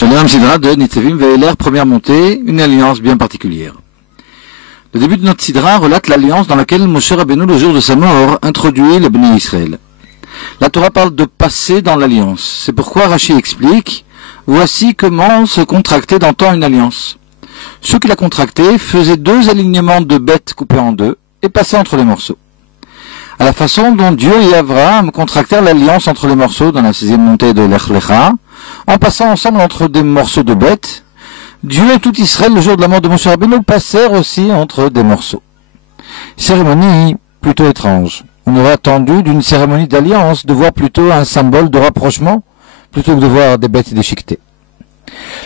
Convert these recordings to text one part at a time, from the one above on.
Shalom Sidra de Nitzavim Ve'eler, première montée, une alliance bien particulière. Le début de notre Sidra relate l'alliance dans laquelle Moshe Rabbeinu, le jour de sa mort, introduit le Bnei Israël. La Torah parle de passer dans l'alliance. C'est pourquoi Rashi explique, voici comment se contractait d'antan une alliance. Ceux qui la contractaient faisaient 2 alignements de bêtes coupées en 2 et passaient entre les morceaux. À la façon dont Dieu et Abraham contractèrent l'alliance entre les morceaux dans la 6e montée de Lech Lecha, en passant ensemble entre des morceaux de bêtes, Dieu et tout Israël, le jour de la mort de Moshe Rabbeinu, passèrent aussi entre des morceaux. Cérémonie plutôt étrange. On aurait attendu d'une cérémonie d'alliance de voir plutôt un symbole de rapprochement, plutôt que de voir des bêtes déchiquetées.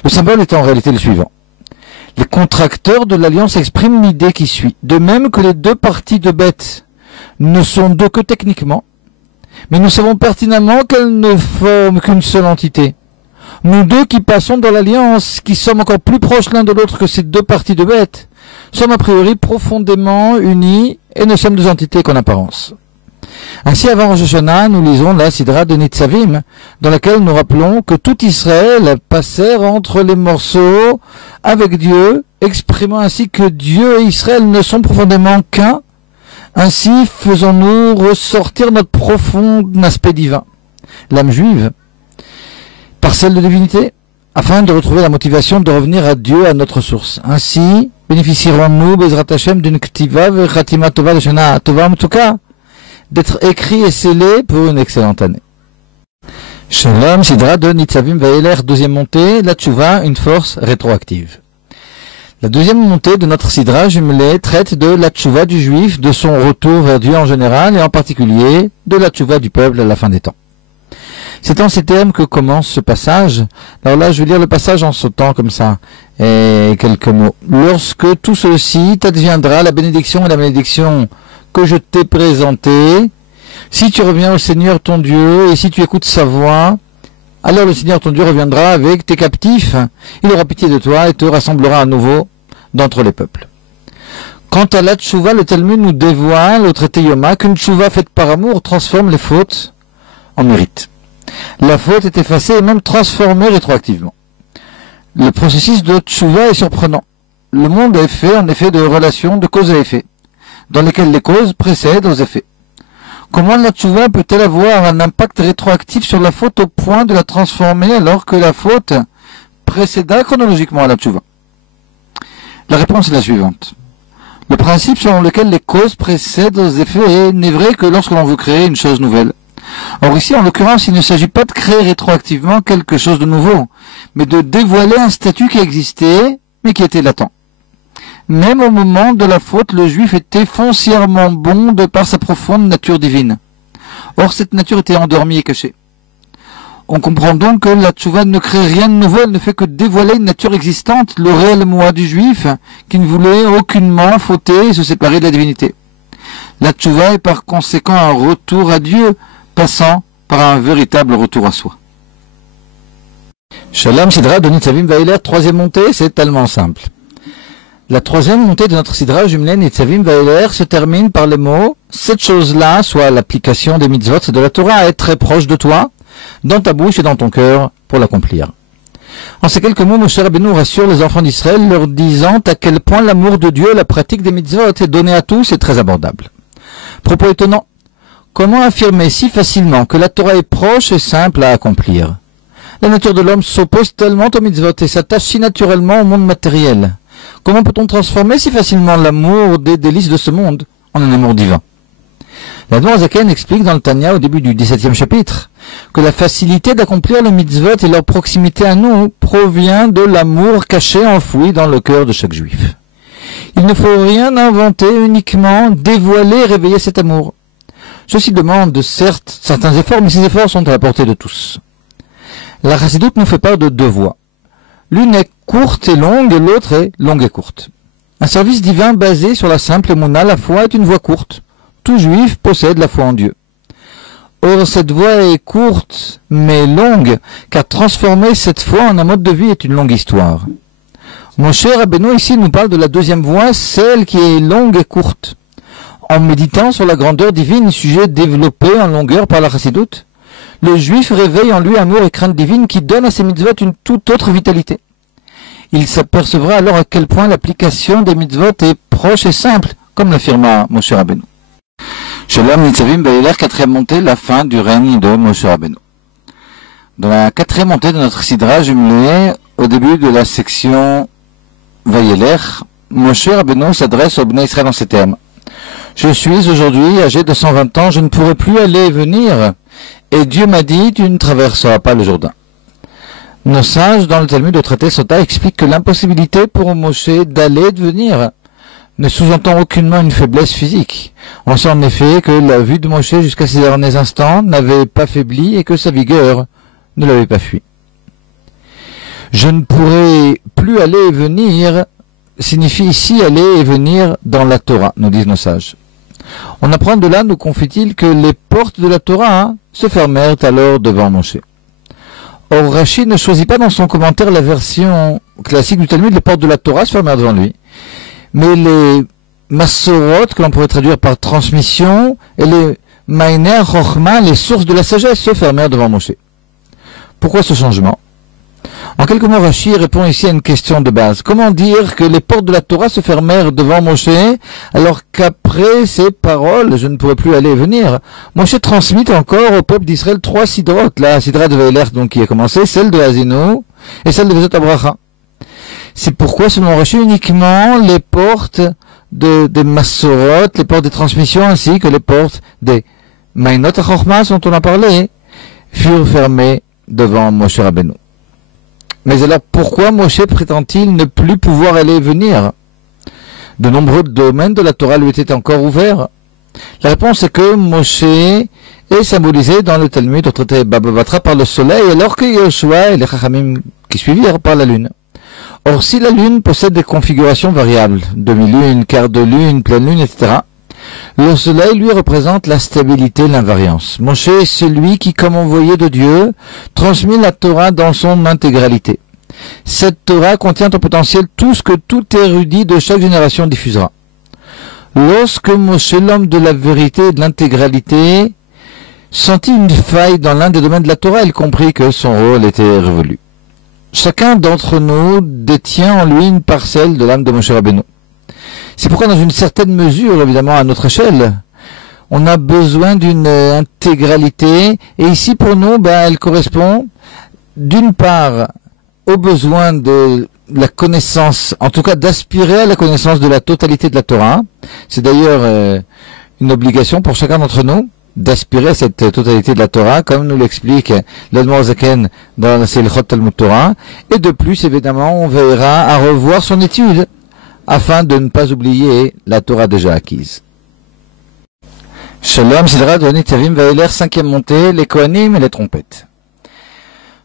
Le symbole est en réalité le suivant. Les contracteurs de l'alliance expriment l'idée qui suit. De même que les 2 parties de bêtes ne sont 2 que techniquement, mais nous savons pertinemment qu'elles ne forment qu'une seule entité. Nous 2 qui passons dans l'alliance, qui sommes encore plus proches l'un de l'autre que ces 2 parties de bêtes, sommes a priori profondément unis et ne sommes 2 entités qu'en apparence. Ainsi, avant Rosh Hashanah, nous lisons la Sidra de Nitzavim, dans laquelle nous rappelons que tout Israël passèrent entre les morceaux avec Dieu, exprimant ainsi que Dieu et Israël ne sont profondément qu'un. Ainsi, faisons-nous ressortir notre profond aspect divin, l'âme juive, parcelle de divinité, afin de retrouver la motivation de revenir à Dieu, à notre source. Ainsi, bénéficierons-nous, Bezrat Hashem, d'une Ktiva Vechatima Tova de Shana Tova Mtuka, d'être écrit et scellé pour une excellente année. Shalom, Sidra de Nitzavim Ve'eler, 2e montée, la Tchouva, une force rétroactive. La 2e montée de notre Sidra jumelée traite de la Tchouva du Juif, de son retour vers Dieu en général, et en particulier de la Tchouva du peuple à la fin des temps. C'est en ces termes que commence ce passage. Alors là, je vais lire le passage en sautant comme ça, et quelques mots. Lorsque tout ceci t'adviendra, la bénédiction et la malédiction que je t'ai présentée, si tu reviens au Seigneur ton Dieu, et si tu écoutes sa voix, alors le Seigneur ton Dieu reviendra avec tes captifs, il aura pitié de toi et te rassemblera à nouveau d'entre les peuples. Quant à la tchouva, le Talmud nous dévoile au traité Yoma qu'une tchouva faite par amour transforme les fautes en mérite. La faute est effacée et même transformée rétroactivement. Le processus de tchouva est surprenant. Le monde est fait en effet de relations de cause à effet, dans lesquelles les causes précèdent aux effets. Comment la tchouva peut-elle avoir un impact rétroactif sur la faute au point de la transformer alors que la faute précéda chronologiquement à la tchouva? La réponse est la suivante. Le principe selon lequel les causes précèdent aux effets n'est vrai que lorsque l'on veut créer une chose nouvelle. Or ici, en l'occurrence, il ne s'agit pas de créer rétroactivement quelque chose de nouveau, mais de dévoiler un statut qui existait, mais qui était latent. Même au moment de la faute, le juif était foncièrement bon de par sa profonde nature divine. Or, cette nature était endormie et cachée. On comprend donc que la tchouva ne crée rien de nouveau, elle ne fait que dévoiler une nature existante, le réel moi du juif, qui ne voulait aucunement fauter et se séparer de la divinité. La tchouva est par conséquent un retour à Dieu, passant par un véritable retour à soi. Shalom Sidra de Nitzavim Ve'eler, 3e montée, c'est tellement simple. La 3e montée de notre Sidra jumelée Nitzavim Ve'eler se termine par les mots « Cette chose-là, soit l'application des mitzvot de la Torah, est très proche de toi, dans ta bouche et dans ton cœur, pour l'accomplir. » En ces quelques mots, Moshe Rabbeinu rassure les enfants d'Israël, leur disant à quel point l'amour de Dieu et la pratique des mitzvot est donné à tous et très abordable. Propos étonnant. Comment affirmer si facilement que la Torah est proche et simple à accomplir? La nature de l'homme s'oppose tellement aux mitzvot et s'attache si naturellement au monde matériel. Comment peut-on transformer si facilement l'amour des délices de ce monde en un amour divin? L'Admor Zaken explique dans le Tanya au début du 17e chapitre que la facilité d'accomplir le mitzvot et leur proximité à nous provient de l'amour caché enfoui dans le cœur de chaque juif. Il ne faut rien inventer, uniquement dévoiler et réveiller cet amour. Ceci demande certes certains efforts, mais ces efforts sont à la portée de tous. La Chassidoute nous fait part de 2 voies. L'une est courte et longue, et l'autre est longue et courte. Un service divin basé sur la simple émouna, la foi, est une voie courte. Tout juif possède la foi en Dieu. Or, cette voie est courte, mais longue, car transformer cette foi en un mode de vie est une longue histoire. Moshe Rabbeinu ici nous parle de la 2e voie, celle qui est longue et courte. En méditant sur la grandeur divine, sujet développé en longueur par la Chassidoute, le juif réveille en lui amour et crainte divine qui donne à ses mitzvot une toute autre vitalité. Il s'apercevra alors à quel point l'application des mitzvot est proche et simple, comme l'affirma Moshe Rabbeinu. Shalom Nitzavim Baïler, quatrième montée, la fin du règne de Moshe Rabbeinu. Dans la quatrième montée de notre sidra jumelée, au début de la section Vayeler, Moshe Rabbeinu s'adresse au Bnei Israël en ces termes. Je suis aujourd'hui âgé de 120 ans, je ne pourrai plus aller et venir, et Dieu m'a dit, tu ne traverseras pas le Jourdain. Nos sages, dans le Talmud au traité Sota, expliquent que l'impossibilité pour Moshe d'aller et de venir ne sous-entend aucunement une faiblesse physique. On sait en effet que la vue de Moshe jusqu'à ces derniers instants n'avait pas faibli et que sa vigueur ne l'avait pas fui. Je ne pourrai plus aller et venir signifie ici aller et venir dans la Torah, nous disent nos sages. On apprend de là, nous confie-t-il, que les portes de la Torah se fermèrent alors devant Moshe. Or, Rashi ne choisit pas dans son commentaire la version classique du Talmud, les portes de la Torah se fermèrent devant lui. Mais les Massorot, que l'on pourrait traduire par transmission, et les Maïner Chochma, les sources de la sagesse, se fermèrent devant Moshe. Pourquoi ce changement? En quelques mots, Rashi répond ici à une question de base. Comment dire que les portes de la Torah se fermèrent devant Moshe, alors qu'après ces paroles, je ne pourrais plus aller et venir? Moshe transmit encore au peuple d'Israël 3 sidrot, la sidra de Vayeler, donc qui a commencé, celle de Hazinu, et celle de Vezot Abracha. C'est pourquoi, selon Rashi, uniquement les portes des Massorot, les portes des transmissions, ainsi que les portes des Mainot HaChochma, dont on a parlé, furent fermées devant Moshe Rabbeinu. Mais alors, pourquoi Moshe prétend-il ne plus pouvoir aller et venir? De nombreux domaines de la Torah lui étaient encore ouverts. La réponse est que Moshe est symbolisé dans le Talmud au traité Baba Batra par le soleil, alors que Yoshua et les Chachamim qui suivirent par la lune. Or, si la lune possède des configurations variables, demi-lune, quart de lune, pleine lune, etc., le soleil, lui, représente la stabilité, l'invariance. Moshe est celui qui, comme envoyé de Dieu, transmet la Torah dans son intégralité. Cette Torah contient en potentiel tout ce que tout érudit de chaque génération diffusera. Lorsque Moshe, l'homme de la vérité et de l'intégralité, sentit une faille dans l'un des domaines de la Torah, il comprit que son rôle était révolu. Chacun d'entre nous détient en lui une parcelle de l'âme de Moshe Rabbeinu. C'est pourquoi, dans une certaine mesure, évidemment, à notre échelle, on a besoin d'une intégralité. Et ici, pour nous, elle correspond, d'une part, au besoin de la connaissance, en tout cas d'aspirer à la connaissance de la totalité de la Torah. C'est d'ailleurs une obligation pour chacun d'entre nous d'aspirer à cette totalité de la Torah, comme nous l'explique l'Admor Zaken dans la Selichot Talmud Torah. Et de plus, évidemment, on veillera à revoir son étude, afin de ne pas oublier la Torah déjà acquise. Shalom, Sidra de Nitzavim Vayeler, cinquième montée, les Kohanim et les trompettes.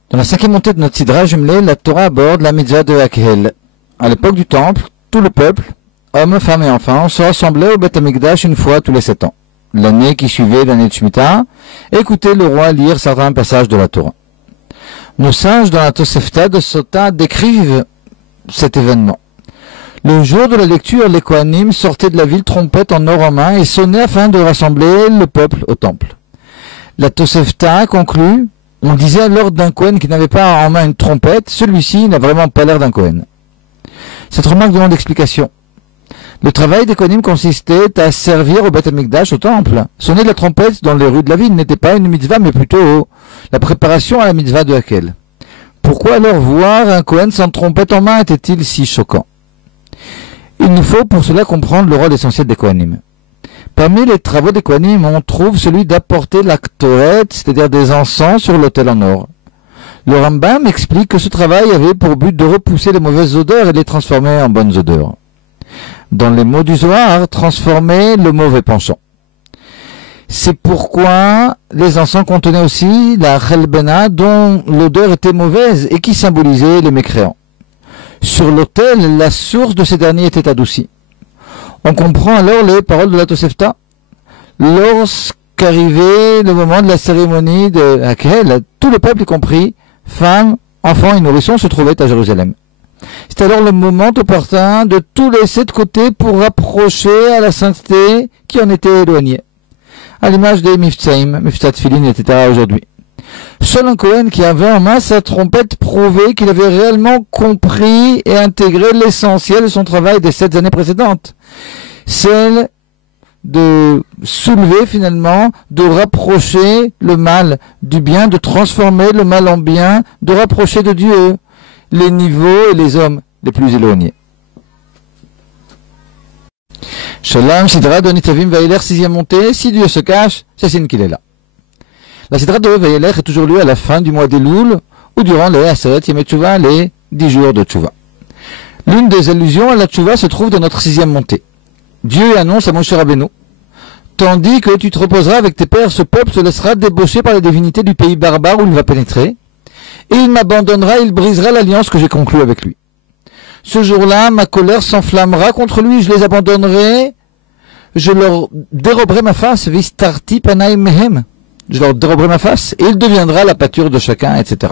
Dans la cinquième montée de notre Sidra jumelée, la Torah aborde la mitzvah de Hakhel. À l'époque du Temple, tout le peuple, hommes, femmes et enfants, se rassemblait au Beth Amikdash une fois tous les 7 ans, l'année qui suivait l'année de Shemitah, et écoutait le roi lire certains passages de la Torah. Nos sages dans la Tosefta de Sota décrivent cet événement. Le jour de la lecture, les Kohanim sortaient de la ville trompette en or en main et sonnaient afin de rassembler le peuple au temple. La Tosefta conclut, on disait alors d'un Kohen qui n'avait pas en main une trompette, celui-ci n'a vraiment pas l'air d'un Kohen. Cette remarque demande explication. Le travail des Kohanim consistait à servir au Beth Amikdash, au temple. Sonner de la trompette dans les rues de la ville n'était pas une mitzvah, mais plutôt la préparation à la mitzvah de Hakhel. Pourquoi alors voir un Kohen sans trompette en main était-il si choquant? Il nous faut pour cela comprendre le rôle essentiel des Kohanim. Parmi les travaux des Kohanim, on trouve celui d'apporter la Ktoret, c'est-à-dire des encens sur l'autel en or. Le Rambam explique que ce travail avait pour but de repousser les mauvaises odeurs et de les transformer en bonnes odeurs. Dans les mots du Zohar, transformer le mauvais penchant. C'est pourquoi les encens contenaient aussi la Chelbena, dont l'odeur était mauvaise et qui symbolisait les mécréants. Sur l'autel, la source de ces derniers était adoucie. On comprend alors les paroles de la Tosefta. Lorsqu'arrivait le moment de la cérémonie de Hakhel, tout le peuple, y compris femmes, enfants et nourrissons, se trouvaient à Jérusalem. C'est alors le moment opportun de tout laisser de côté pour rapprocher à la sainteté qui en était éloignée. À l'image des Miftsaim, Miftat Filin, etc. aujourd'hui. Seul un Cohen qui avait en main sa trompette prouvait qu'il avait réellement compris et intégré l'essentiel de son travail des 7 années précédentes. Celle de soulever finalement, de rapprocher le mal du bien, de transformer le mal en bien, de rapprocher de Dieu les niveaux et les hommes les plus éloignés. Shalom, Sidra de Nitzavim Vaïler, 6e montée. Si Dieu se cache, c'est signe qu'il est là. La Sidra de Vaïler est toujours lue à la fin du mois d'Elul ou durant les Aseret Yemei Tshuva, les 10 jours de Tshuva. L'une des allusions à la Tshuva se trouve dans notre 6e montée. Dieu annonce à Moshe Rabbeinu: tandis que tu te reposeras avec tes pères, ce peuple se laissera débaucher par les divinités du pays barbare où il va pénétrer, et il m'abandonnera, il brisera l'alliance que j'ai conclue avec lui. Ce jour-là, ma colère s'enflammera contre lui, je les abandonnerai, je leur déroberai ma face, vistarti panaim mehem, je leur déroberai ma face, et il deviendra la pâture de chacun, etc.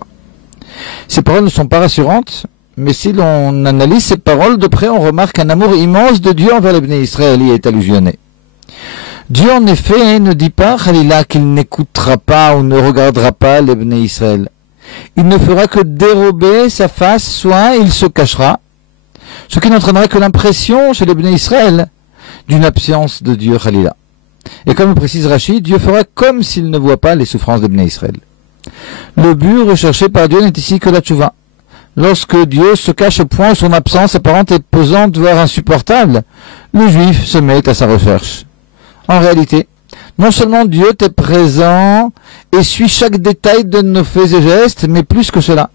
Ces paroles ne sont pas rassurantes, mais si l'on analyse ces paroles de près, on remarque un amour immense de Dieu envers les Bnei Israël y est allusionné. Dieu, en effet, ne dit pas, Khalila, qu'il n'écoutera pas ou ne regardera pas les Bnei Israël. Il ne fera que dérober sa face, soit il se cachera, ce qui n'entraînera que l'impression chez les Bnei Israël d'une absence de Dieu, Khalila. Et comme le précise Rashi, Dieu fera comme s'il ne voit pas les souffrances des Bnei Israël. Le but recherché par Dieu n'est ici que la tchouva. Lorsque Dieu se cache au point où son absence apparente est pesante, voire insupportable, le juif se met à sa recherche. En réalité, non seulement Dieu est présent et suit chaque détail de nos faits et gestes, mais plus que cela.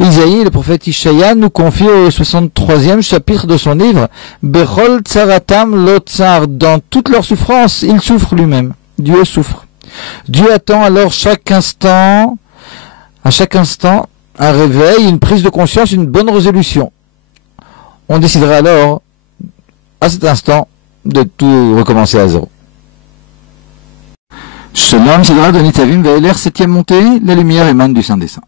Isaïe, le prophète Ishaïa, nous confie au 63e chapitre de son livre, Bechol tsaratam lo tsar, dans toute leur souffrance, il souffre lui-même. Dieu souffre. Dieu attend alors à chaque instant, un réveil, une prise de conscience, une bonne résolution. On décidera alors, à cet instant, de tout recommencer à zéro. Shalom, Sidra de Nitzavim Vaïler, 7e montée, la lumière émane du Saint des Saints.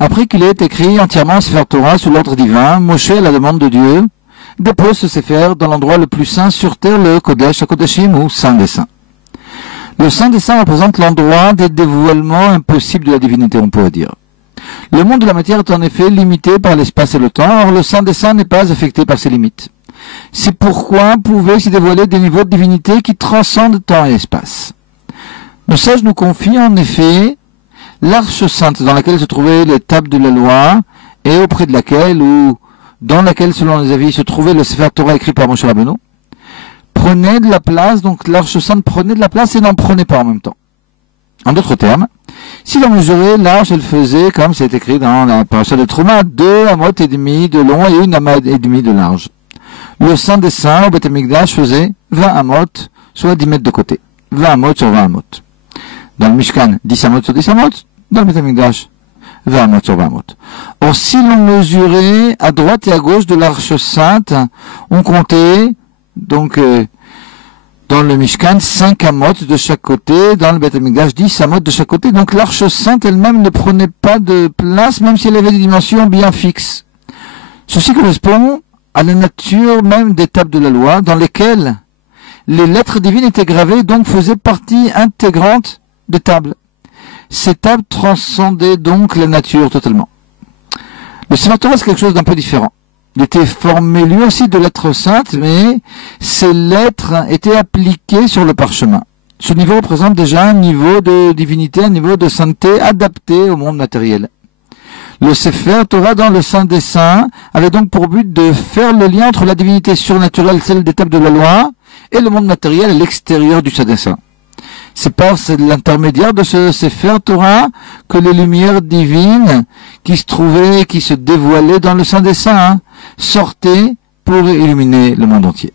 Après qu'il ait écrit entièrement Sefer Torah sous l'ordre divin, Moshe, à la demande de Dieu, dépose ce Sefer dans l'endroit le plus saint sur terre, le Kodesh HaKodashim, ou Saint des Saints. Le Saint des Saints représente l'endroit des dévoilements impossibles de la divinité, on pourrait dire. Le monde de la matière est en effet limité par l'espace et le temps, or le Saint des Saints n'est pas affecté par ces limites. C'est pourquoi pouvaient s'y dévoiler des niveaux de divinité qui transcendent temps et espace. Nos sages nous confient en effet l'arche sainte dans laquelle se trouvaient les tables de la loi et auprès de laquelle ou dans laquelle, selon les avis, se trouvait le Sefer Torah écrit par Moshe Rabbeinu, prenait de la place, donc l'arche sainte prenait de la place et n'en prenait pas en même temps. En d'autres termes, si l'on mesurait l'arche, elle faisait, comme c'est écrit dans la paracha de Trouma, 2 amot et demi de long et 1 amot et demi de large. Le Saint des Saints au Beth Amikdash faisait 20 amot, soit 10 mètres de côté. 20 amot sur 20 amot. Dans le Mishkan, 10 amot sur 10 amot. Dans le Beth Amikdash, 20 amot sur 20 amot. Or, si l'on mesurait à droite et à gauche de l'arche sainte, on comptait, donc, dans le Mishkan, 5 amot de chaque côté, dans le Beth Amikdash, 10 amot de chaque côté. Donc l'arche sainte elle-même ne prenait pas de place, même si elle avait des dimensions bien fixes. Ceci correspond à la nature même des tables de la loi, dans lesquelles les lettres divines étaient gravées, donc faisaient partie intégrante des tables. Ces tables transcendaient donc la nature totalement. Le Sefer Torah, c'est quelque chose d'un peu différent. Il était formé lui aussi de lettres saintes, mais ces lettres étaient appliquées sur le parchemin. Ce niveau représente déjà un niveau de divinité, un niveau de sainteté adapté au monde matériel. Le Sefer Torah dans le Saint des Saints avait donc pour but de faire le lien entre la divinité surnaturelle, celle des tables de la loi, et le monde matériel à l'extérieur du Saint des Saints. C'est par l'intermédiaire de ce Sefer Torah que les lumières divines qui se trouvaient, qui se dévoilaient dans le Saint des Saints, sortaient pour illuminer le monde entier.